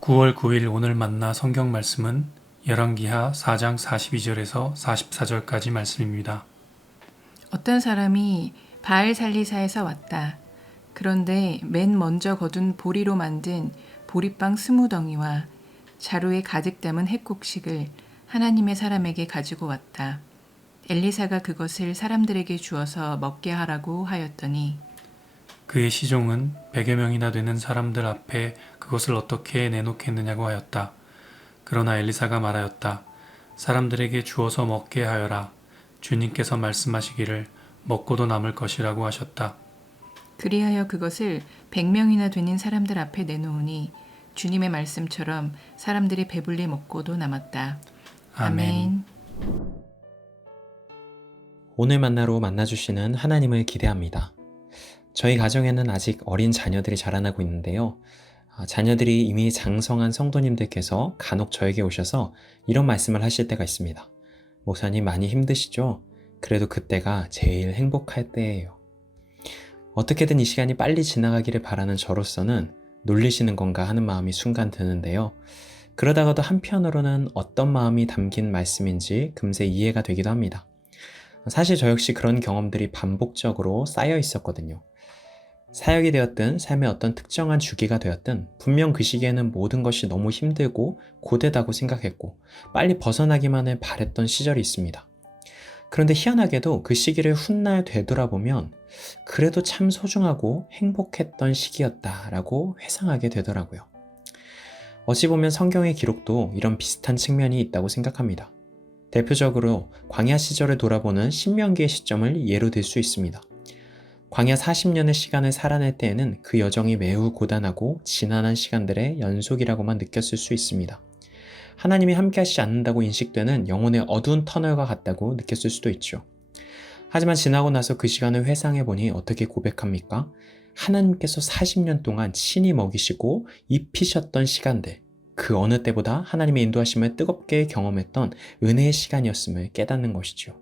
9월 9일 오늘 만나 성경 말씀은 열왕기하 4장 42절에서 44절까지 말씀입니다. 어떤 사람이 바알살리사에서 왔다. 그런데 맨 먼저 거둔 보리로 만든 보리빵 20덩이와 자루에 가득 담은 햇곡식을 하나님의 사람에게 가지고 왔다. 엘리사가 그것을 사람들에게 주어서 먹게 하라고 하였더니 그의 시종은 100여 명이나 되는 사람들 앞에 그것을 어떻게 내놓겠느냐고 하였다. 그러나 엘리사가 말하였다. 사람들에게 주어서 먹게 하여라. 주님께서 말씀하시기를 먹고도 남을 것이라고 하셨다. 그리하여 그것을 100명이나 되는 사람들 앞에 내놓으니 주님의 말씀처럼 사람들이 배불리 먹고도 남았다. 아멘. 오늘 만나로 만나주시는 하나님을 기대합니다. 저희 가정에는 아직 어린 자녀들이 자라나고 있는데요. 자녀들이 이미 장성한 성도님들께서 간혹 저에게 오셔서 이런 말씀을 하실 때가 있습니다. 목사님 많이 힘드시죠? 그래도 그때가 제일 행복할 때예요. 어떻게든 이 시간이 빨리 지나가기를 바라는 저로서는 놀리시는 건가 하는 마음이 순간 드는데요. 그러다가도 한편으로는 어떤 마음이 담긴 말씀인지 금세 이해가 되기도 합니다. 사실 저 역시 그런 경험들이 반복적으로 쌓여 있었거든요. 사역이 되었든 삶의 어떤 특정한 주기가 되었든 분명 그 시기에는 모든 것이 너무 힘들고 고되다고 생각했고 빨리 벗어나기만을 바랬던 시절이 있습니다. 그런데 희한하게도 그 시기를 훗날 되돌아보면 그래도 참 소중하고 행복했던 시기였다라고 회상하게 되더라고요. 어찌 보면 성경의 기록도 이런 비슷한 측면이 있다고 생각합니다. 대표적으로 광야 시절을 돌아보는 신명기의 시점을 예로 들 수 있습니다. 광야 40년의 시간을 살아낼 때에는 그 여정이 매우 고단하고 지난한 시간들의 연속이라고만 느꼈을 수 있습니다. 하나님이 함께하시지 않는다고 인식되는 영혼의 어두운 터널과 같다고 느꼈을 수도 있죠. 하지만 지나고 나서 그 시간을 회상해보니 어떻게 고백합니까? 하나님께서 40년 동안 친히 먹이시고 입히셨던 시간들, 그 어느 때보다 하나님의 인도하심을 뜨겁게 경험했던 은혜의 시간이었음을 깨닫는 것이죠.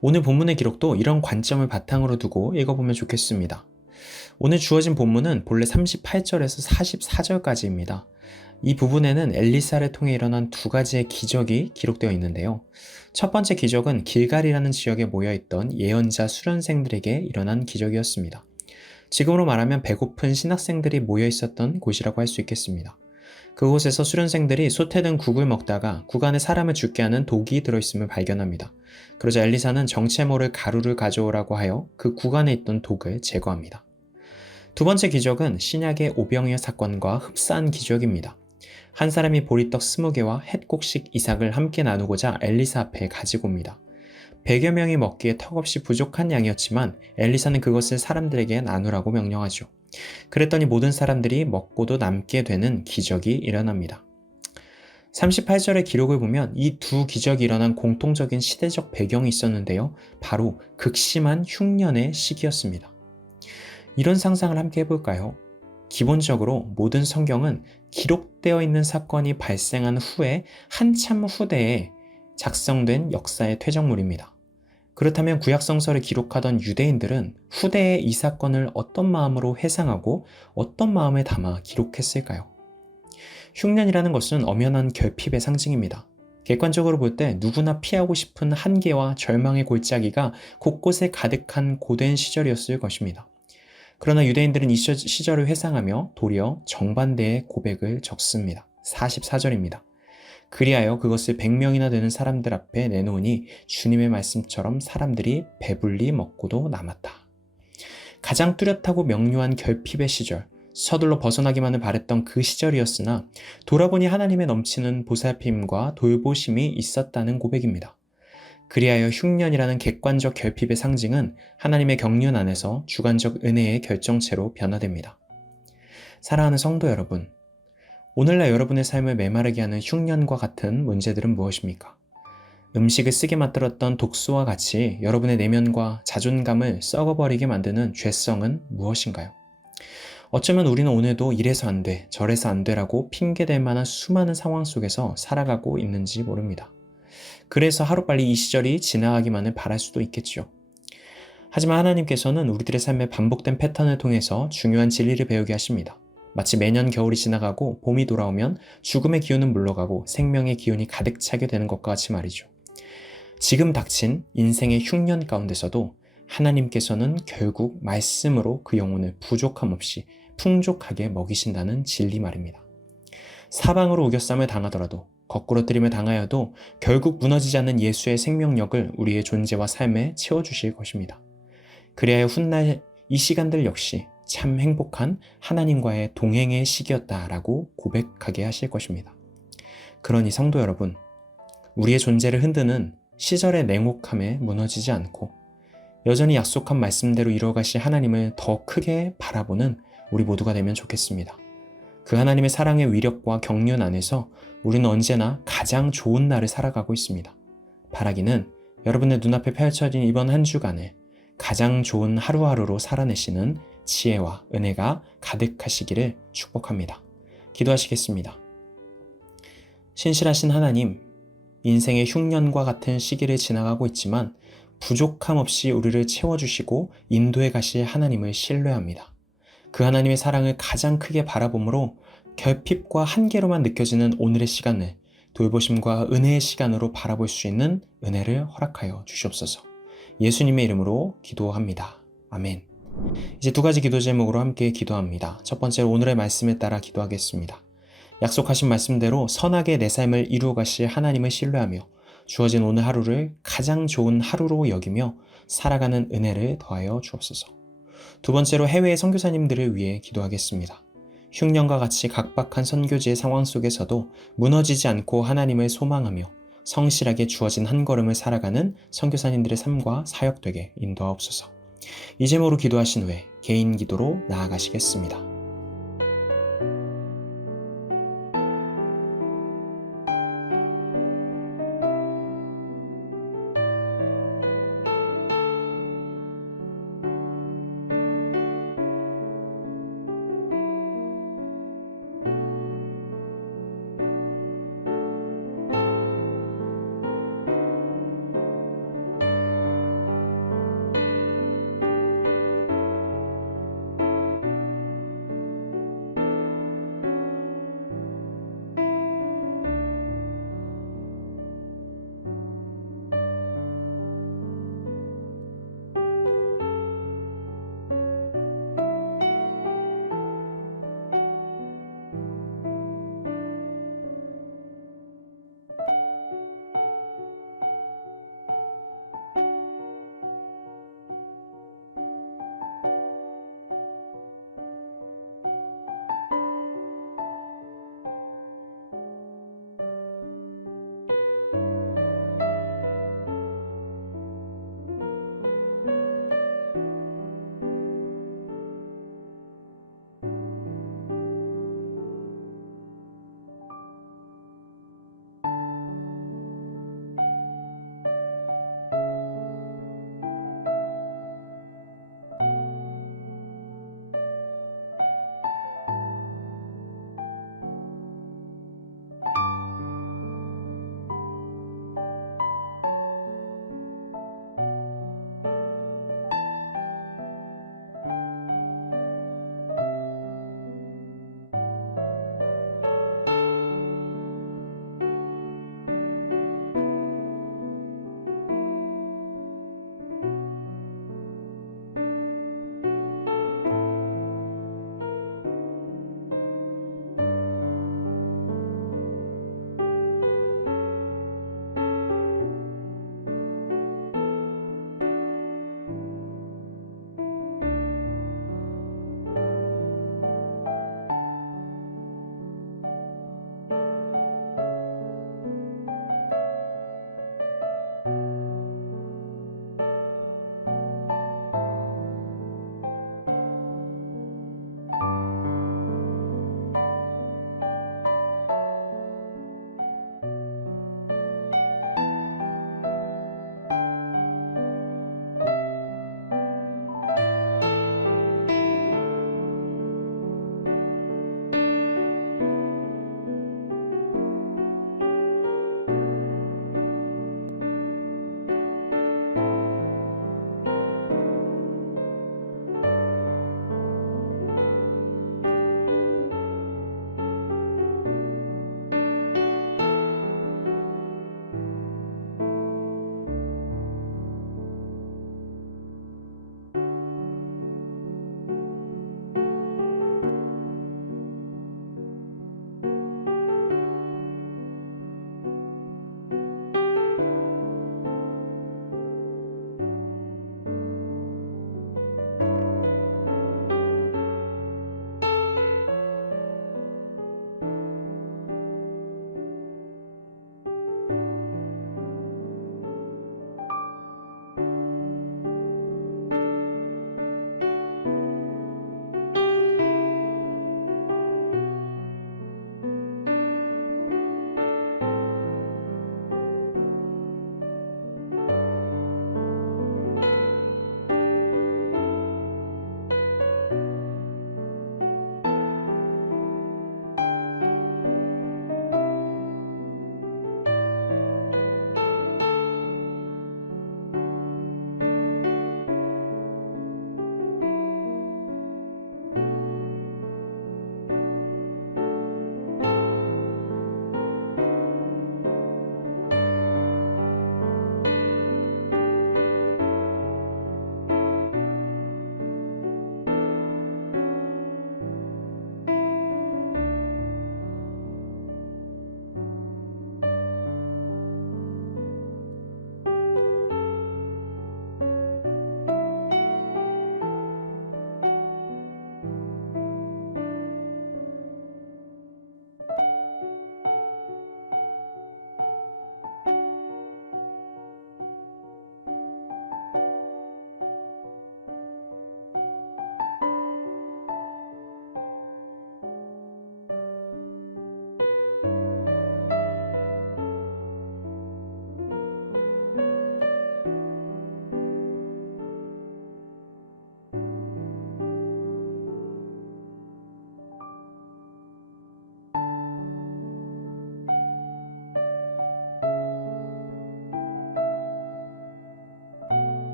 오늘 본문의 기록도 이런 관점을 바탕으로 두고 읽어보면 좋겠습니다. 오늘 주어진 본문은 본래 38절에서 44절까지입니다. 이 부분에는 엘리사를 통해 일어난 두 가지의 기적이 기록되어 있는데요. 첫 번째 기적은 길갈이라는 지역에 모여있던 예언자 수련생들에게 일어난 기적이었습니다. 지금으로 말하면 배고픈 신학생들이 모여있었던 곳이라고 할 수 있겠습니다. 그곳에서 수련생들이 솥에 든 국을 먹다가 국 안에 사람을 죽게 하는 독이 들어있음을 발견합니다. 그러자 엘리사는 정체 모를 가루를 가져오라고 하여 그 국 안에 있던 독을 제거합니다. 두 번째 기적은 신약의 오병이어 사건과 흡사한 기적입니다. 한 사람이 보리떡 20개와 햇곡식 이삭을 함께 나누고자 엘리사 앞에 가지고 옵니다. 100여 명이 먹기에 턱없이 부족한 양이었지만 엘리사는 그것을 사람들에게 나누라고 명령하죠. 그랬더니 모든 사람들이 먹고도 남게 되는 기적이 일어납니다. 38절의 기록을 보면 이 두 기적이 일어난 공통적인 시대적 배경이 있었는데요. 바로 극심한 흉년의 시기였습니다. 이런 상상을 함께 해볼까요? 기본적으로 모든 성경은 기록되어 있는 사건이 발생한 후에 한참 후대에 작성된 역사의 퇴적물입니다. 그렇다면 구약성서를 기록하던 유대인들은 후대에 이 사건을 어떤 마음으로 회상하고 어떤 마음에 담아 기록했을까요? 흉년이라는 것은 엄연한 결핍의 상징입니다. 객관적으로 볼 때 누구나 피하고 싶은 한계와 절망의 골짜기가 곳곳에 가득한 고된 시절이었을 것입니다. 그러나 유대인들은 이 시절을 회상하며 도리어 정반대의 고백을 적습니다. 44절입니다. 그리하여 그것을 100명이나 되는 사람들 앞에 내놓으니 주님의 말씀처럼 사람들이 배불리 먹고도 남았다. 가장 뚜렷하고 명료한 결핍의 시절, 서둘러 벗어나기만을 바랬던 그 시절이었으나 돌아보니 하나님의 넘치는 보살핌과 돌보심이 있었다는 고백입니다. 그리하여 흉년이라는 객관적 결핍의 상징은 하나님의 경륜 안에서 주관적 은혜의 결정체로 변화됩니다. 사랑하는 성도 여러분, 오늘날 여러분의 삶을 메마르게 하는 흉년과 같은 문제들은 무엇입니까? 음식을 쓰게 만들었던 독소와 같이 여러분의 내면과 자존감을 썩어버리게 만드는 죄성은 무엇인가요? 어쩌면 우리는 오늘도 이래서 안 돼, 저래서 안 돼라고 핑계댈 만한 수많은 상황 속에서 살아가고 있는지 모릅니다. 그래서 하루빨리 이 시절이 지나가기만을 바랄 수도 있겠죠. 하지만 하나님께서는 우리들의 삶의 반복된 패턴을 통해서 중요한 진리를 배우게 하십니다. 마치 매년 겨울이 지나가고 봄이 돌아오면 죽음의 기운은 물러가고 생명의 기운이 가득 차게 되는 것과 같이 말이죠. 지금 닥친 인생의 흉년 가운데서도 하나님께서는 결국 말씀으로 그 영혼을 부족함 없이 풍족하게 먹이신다는 진리 말입니다. 사방으로 우겨쌈을 당하더라도 거꾸러뜨림을 당하여도 결국 무너지지 않는 예수의 생명력을 우리의 존재와 삶에 채워주실 것입니다. 그래야 훗날 이 시간들 역시 참 행복한 하나님과의 동행의 시기였다라고 고백하게 하실 것입니다. 그러니 성도 여러분, 우리의 존재를 흔드는 시절의 냉혹함에 무너지지 않고 여전히 약속한 말씀대로 이루어가실 하나님을 더 크게 바라보는 우리 모두가 되면 좋겠습니다. 그 하나님의 사랑의 위력과 경륜 안에서 우리는 언제나 가장 좋은 날을 살아가고 있습니다. 바라기는 여러분의 눈앞에 펼쳐진 이번 한 주간을 가장 좋은 하루하루로 살아내시는 지혜와 은혜가 가득하시기를 축복합니다. 기도하시겠습니다. 신실하신 하나님, 인생의 흉년과 같은 시기를 지나가고 있지만 부족함 없이 우리를 채워주시고 인도해 가실 하나님을 신뢰합니다. 그 하나님의 사랑을 가장 크게 바라보므로 결핍과 한계로만 느껴지는 오늘의 시간을 돌보심과 은혜의 시간으로 바라볼 수 있는 은혜를 허락하여 주시옵소서. 예수님의 이름으로 기도합니다. 아멘. 이제 두 가지 기도 제목으로 함께 기도합니다. 첫 번째로 오늘의 말씀에 따라 기도하겠습니다. 약속하신 말씀대로 선하게 내 삶을 이루어 가실 하나님을 신뢰하며 주어진 오늘 하루를 가장 좋은 하루로 여기며 살아가는 은혜를 더하여 주옵소서. 두 번째로 해외의 선교사님들을 위해 기도하겠습니다. 흉년과 같이 각박한 선교지의 상황 속에서도 무너지지 않고 하나님을 소망하며 성실하게 주어진 한 걸음을 살아가는 선교사님들의 삶과 사역되게 인도하옵소서. 이 제목으로 기도하신 후에 개인 기도로 나아가시겠습니다.